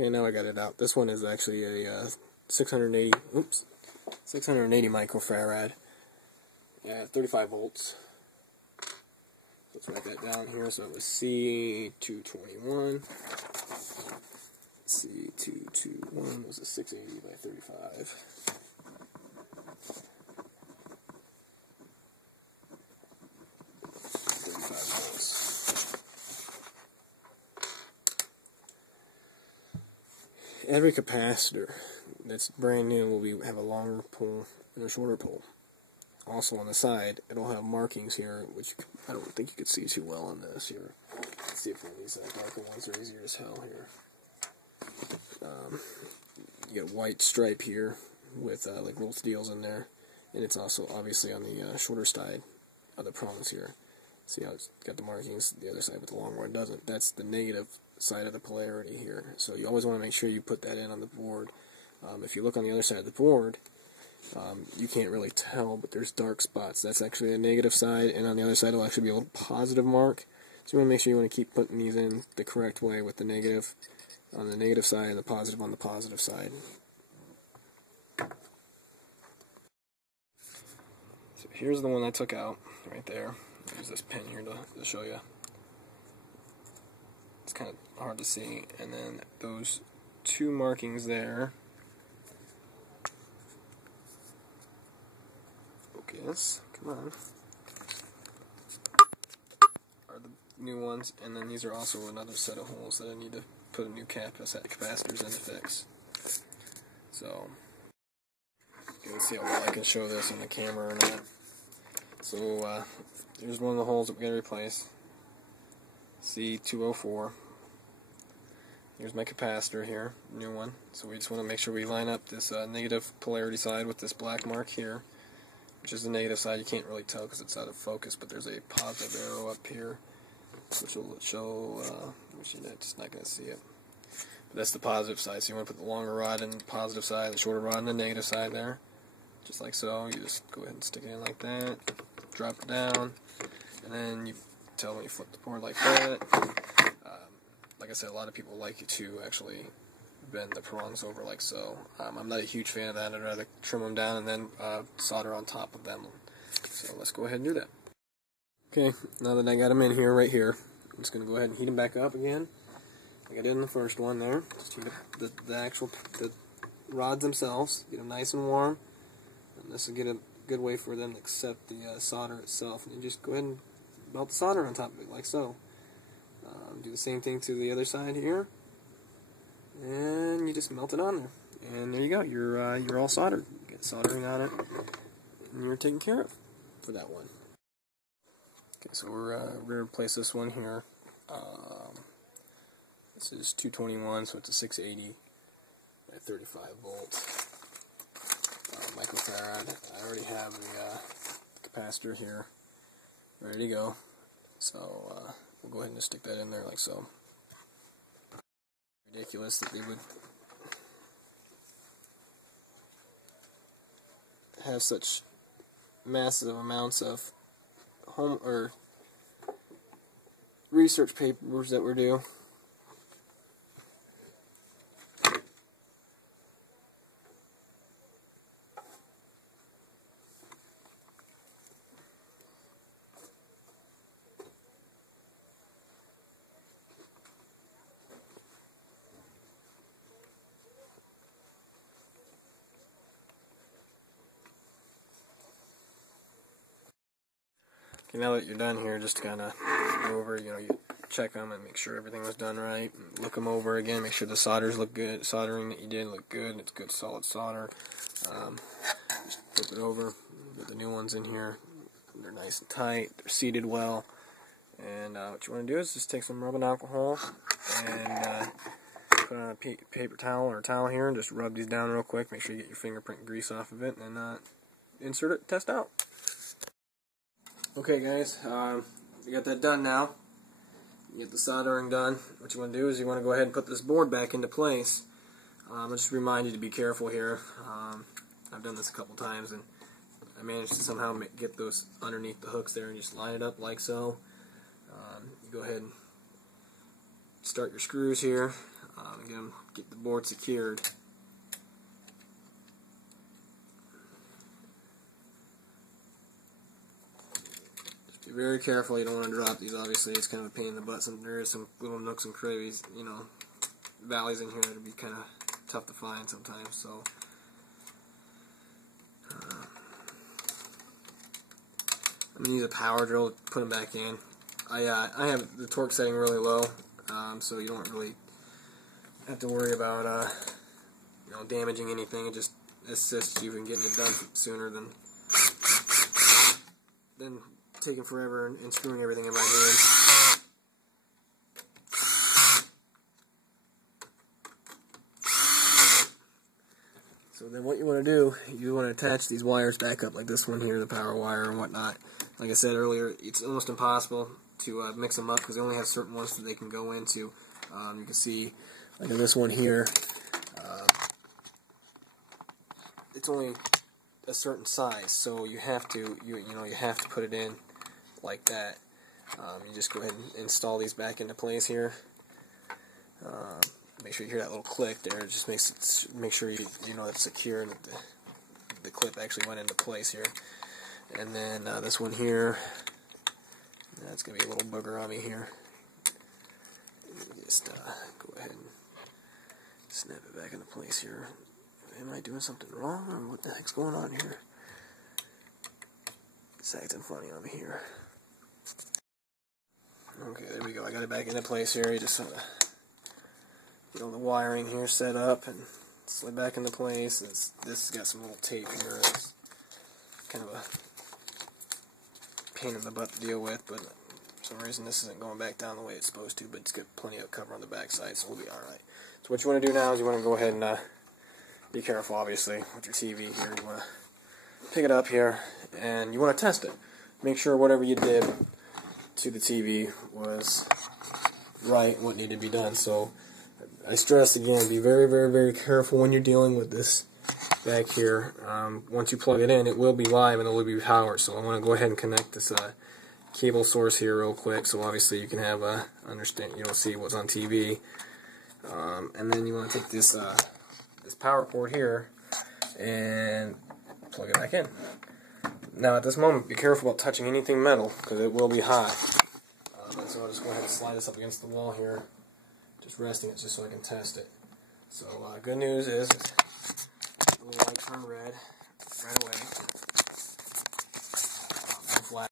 Okay, now I got it out. This one is actually a 680 microfarad. Yeah, 35 volts. Let's write that down here. So it was C221. C221 was a 680 by 35. Every capacitor that's brand new will have a longer pole and a shorter pole. Also on the side, it'll have markings here, which I don't think you can see too well on this here. Let's see if one of these darker ones are easier to tell here. You got a white stripe here with like little steels in there, and it's also obviously on the shorter side of the prongs here. See how it's got the markings? The other side with the long one doesn't. That's the negative side of the polarity here. So you always want to make sure you put that in on the board. If you look on the other side of the board, you can't really tell, but there's dark spots. That's actually the negative side, and on the other side it'll actually be a little positive mark. So you want to make sure you want to keep putting these in the correct way with the negative on the negative side and the positive on the positive side. So here's the one I took out right there. Use this pen here to show you. It's kind of hard to see. And then those two markings there. Focus. Come on. Are the new ones, and then these are also another set of holes that I need to put a new set of capacitors in to fix. So you can see how well I can show this on the camera or not. So here's one of the holes that we're going to replace. C204. Here's my capacitor here, new one. So we just want to make sure we line up this negative polarity side with this black mark here, which is the negative side. You can't really tell because it's out of focus, but there's a positive arrow up here, which will show, you're just not going to see it. But that's the positive side, so you want to put the longer rod in the positive side, the shorter rod in the negative side there. Just like so. You just go ahead and stick it in like that, drop it down, and then you tell when you flip the board like that. Like I said, a lot of people like you to actually bend the prongs over like so. I'm not a huge fan of that. I'd rather trim them down and then solder on top of them. So let's go ahead and do that. Okay, now that I got them in here, right here, I'm just going to go ahead and heat them back up again. Like I did in the first one there. Just heat up the rods themselves, get them nice and warm. And this will get a good way for them to accept the solder itself. And you just go ahead and melt the solder on top of it, like so. Do the same thing to the other side here, and you just melt it on there. And there you go. You're all soldered. You get soldering on it, and you're taken care of for that one. Okay, so we're going to replace this one here. This is 221, so it's a 680 at 35 volts. Microfarad. I already have the capacitor here ready to go, so we'll go ahead and just stick that in there like so. Ridiculous that they would have such massive amounts of research papers that we're due. Okay, now that you're done here, just kind of go over, you check them and make sure everything was done right. Look them over again, make sure the solders look good. Soldering that you did look good. It's good solid solder. Just flip it over. Get the new ones in here. They're nice and tight. They're seated well. And what you want to do is just take some rubbing alcohol and put on a paper towel or a towel here and just rub these down real quick. Make sure you get your fingerprint grease off of it and insert it, test out. Okay guys, you got that done now. You get the soldering done. What you want to do is you want to go ahead and put this board back into place. I'll just remind you to be careful here. I've done this a couple times and I managed to somehow get those underneath the hooks there and just line it up like so. You go ahead and start your screws here. get the board secured. Just be very careful. You don't want to drop these. Obviously, it's kind of a pain in the butt. There is some little nooks and crannies, valleys in here that would be kind of tough to find sometimes. So. I'm going to use a power drill to put them back in. I have the torque setting really low, so you don't really have to worry about damaging anything. It just assists you in getting it done sooner than taking forever and screwing everything in by hand. So then what you want to do, you want to attach these wires back up like this one here, the power wire and whatnot. Like I said earlier, it's almost impossible to mix them up because they only have certain ones that they can go into. You can see, like in this one here, it's only a certain size, so you have to you have to put it in like that. You just go ahead and install these back into place here. Make sure you hear that little click there. It just make sure you know it's secure and that the clip actually went into place here. And then this one here, that's going to be a little booger on me here. Just go ahead and snap it back into place here. Am I doing something wrong, or what the heck's going on here? It's acting funny on me here. Okay, there we go. I got it back into place here. You just the wiring here set up and slid back into place. This has got some little tape here. It's kind of a pain in the butt to deal with, but for some reason this isn't going back down the way it's supposed to, but it's got plenty of cover on the back side, so we'll be alright. So what you want to do now is you want to go ahead and be careful, obviously, with your TV here. You want to pick it up here, and you want to test it. Make sure whatever you did to the TV was right, what needed to be done. So I stress again, be very, very, very careful when you're dealing with this back here. Once you plug it in, it will be live and it will be powered. So I want to go ahead and connect this cable source here real quick, so obviously you can have see what's on TV. And then you want to take this this power cord here and plug it back in. Now at this moment, be careful about touching anything metal because it will be hot. So I'll just go ahead and slide this up against the wall here, just resting it just so I can test it. So good news is the little light turned red right away. No flash.